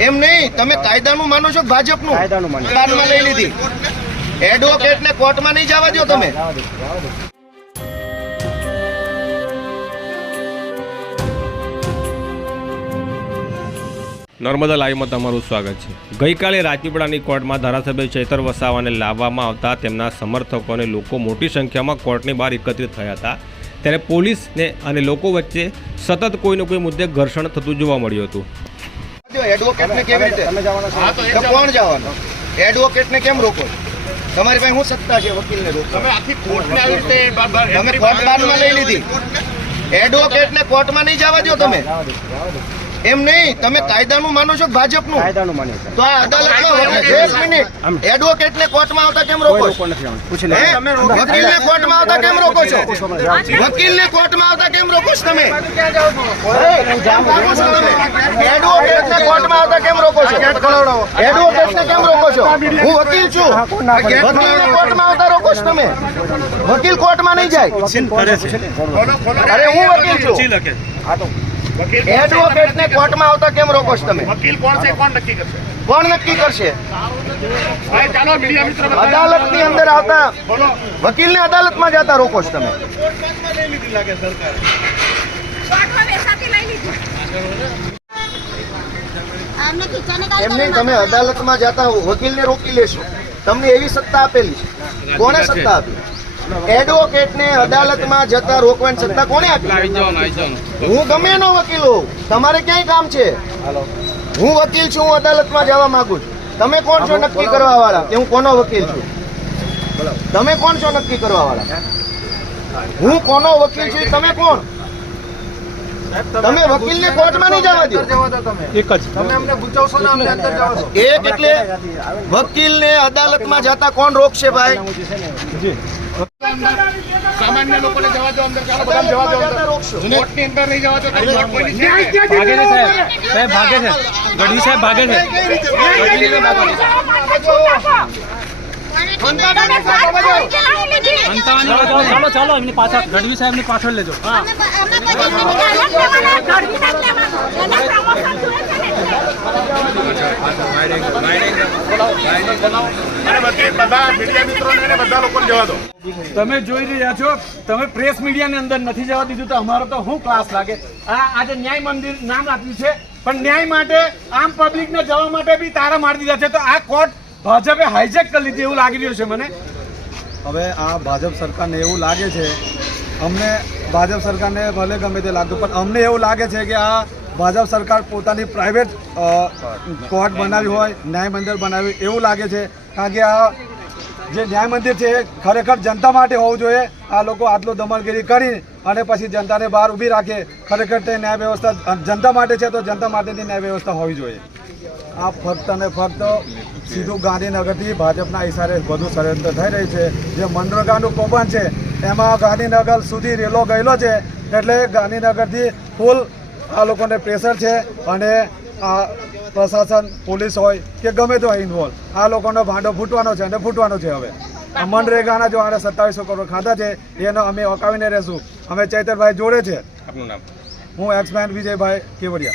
એમ નહીં તમે કાયદાનું માનો છો ભાજપનું? કાયદાનું માનું. કાનમાં લઈ લીધી. એડવોકેટને કોર્ટમાં નહીં જવા દો તમે. નર્મદા લાઈવમાં તમારું સ્વાગત છે. ગઈકાલે રાજપીપળાની કોર્ટમાં ધારાસભ્ય ચેતર વસાવાને લાવવામાં આવતા તેમના સમર્થકો અને લોકો મોટી સંખ્યામાં કોર્ટની બહાર એકત્રિત થયા હતા. ત્યારે પોલીસને અને લોકો વચ્ચે સતત કોઈને કોઈ મુદ્દે ઘર્ષણ થતું જોવા મળ્યું હતું. એડવોકેટને કેવી રીતે? તમે જવાના તો કોણ જવાનું. એડવોકેટને કેમ રોકો? તમારી પાસે શું સત્તા છે વકીલને રોકો તમે આખી કોર્ટને આવી રીતે બાર- બાર તમે કોર્ટ બારમાં લઈ લીધી. એડવોકેટને કોર્ટમાં નહીં જવા દો તમે. એમ નહીં તમે કાયદાનું માનો છો કે ભાજપનું? કાયદાનું માનીએ તો આ અદાલતમાં એક મિનિટ એડવોકેટને કોર્ટમાં આવતા કેમ રોકો વકીલ? વકીલને કોર્ટમાં આવતા કેમ રોકો છો? વકીલને કોર્ટમાં આવતા કેમ રોકો છો તમે? એડવોકેટ ને કોર્ટમાં આવતા કેમ રોકો છો? એડવોકેટને કેમ રોકો છો? હું વકીલ છું. વકીલને કોર્ટમાં આવતા રોકો છો તમે? વકીલ કોર્ટમાં નહીં જાય. અરે હું વકીલ છું. હા તો વકીલ કોણ છે? એડવોકેટને કોર્ટમાં આવતા કેમ રોકો છો તમે? વકીલ કોણ છે? કોણ નક્કી કરશે? કોણ નક્કી કરશે? અદાલત અદાલતની અંદર આવતા વકીલ ને અદાલત અદાલતમાં જતા રોકો છો તમે? એમને તમે અદાલતમાં જતા વકીલને રોકી લેશો. તમને એવી સત્તા આપેલી છે. કોને સત્તા આપી? એડવોકેટને અદાલતમાં જતા રોકવાની સત્તા કોને આપી? હું ગમે એનો વકીલ હોઉં તમારે ક્યાંય કામ છે? હું વકીલ છું હું અદાલતમાં જવા માંગુ છું. તમે કોણ છો નક્કી કરવા વાળા કે હું કોનો વકીલ છું? તમે કોણ છો નક્કી કરવા વાળા હું કોનો વકીલ છું એ તમે કોણ? તમે વકીલને કોર્ટમાં નહીં જવા દો. એક એટલે વકીલને અદાલતમાં જતા કોણ રોકશે ભાઈ? સામાન્ય લોકોને જવા દો અંદર ચાલો બધાને જવા દો અંદર અંદર નહીં દો. ભાગે છે સાહેબ સાહેબ ભાગે છે ગઢવી સાહેબ ભાગે છે ચાલો ચાલો એમની પાછળ ગઢવી સાહેબની પાછળ લેજો હા અને બધી બધા મીડિયા મિત્રોને અને બધા લોકોને જવા દો તમે જોઈ રહ્યા છો તમે પ્રેસ મીડિયાની અંદર નથી જવા દીધું તો અમારો તો શું ક્લાસ લાગે? આ આજે ન્યાય મંદિર નામ આપ્યું છે પણ ન્યાય માટે આમ પબ્લિકને જવા માટે બી તારા મારી દીધા છે. તો આ કોર્ટ ભાજપે હાઈજેક કરી લીધી એવું લાગી રહ્યું છે મને. હવે આ ભાજપ સરકારને એવું લાગે છે અમને ભાજપ સરકારને ભલે ગમે તે લાગતું પણ અમને એવું લાગે છે કે આ ભાજપ સરકાર પોતાની પ્રાઇવેટ કોર્ટ બનાવી હોય ન્યાય મંદિર બનાવ્યું એવું લાગે છે. કારણ કે આ જે ન્યાય મંદિર છે એ ખરેખર જનતા માટે હોવું જોઈએ. આ લોકો આટલું દમણગીરી કરી અને પછી જનતાને બહાર ઊભી રાખે. ખરેખર તે ન્યાય વ્યવસ્થા જનતા માટે છે તો જનતા માટેની ન્યાય વ્યવસ્થા હોવી જોઈએ. આ ફક્ત અને ફક્ત સીધું ગાંધીનગરથી ભાજપના ઇશારે બધું ષડયંત્ર થઈ રહી છે. જે મનરેગાનું કૌભાંડ છે એમાં ગાંધીનગર સુધી રેલો ગયેલો છે. એટલે ગાંધીનગરથી ફૂલ આ લોકોને પ્રેશર છે અને આ પ્રશાસન પોલીસ હોય કે ગમે તે હોય ઇન્વોલ્વ આ લોકોનો ભાંડો ફૂટવાનો છે અને ફૂટવાનો છે હવે. મનરેગાના જો આને સત્તાવીસો કરોડ ખાધા છે એનો અમે અકાવીને રહેશું. અમે ચૈતરભાઈ જોડે છે. આપનું નામ? હું એક્સમેન વિજયભાઈ કેવડિયા.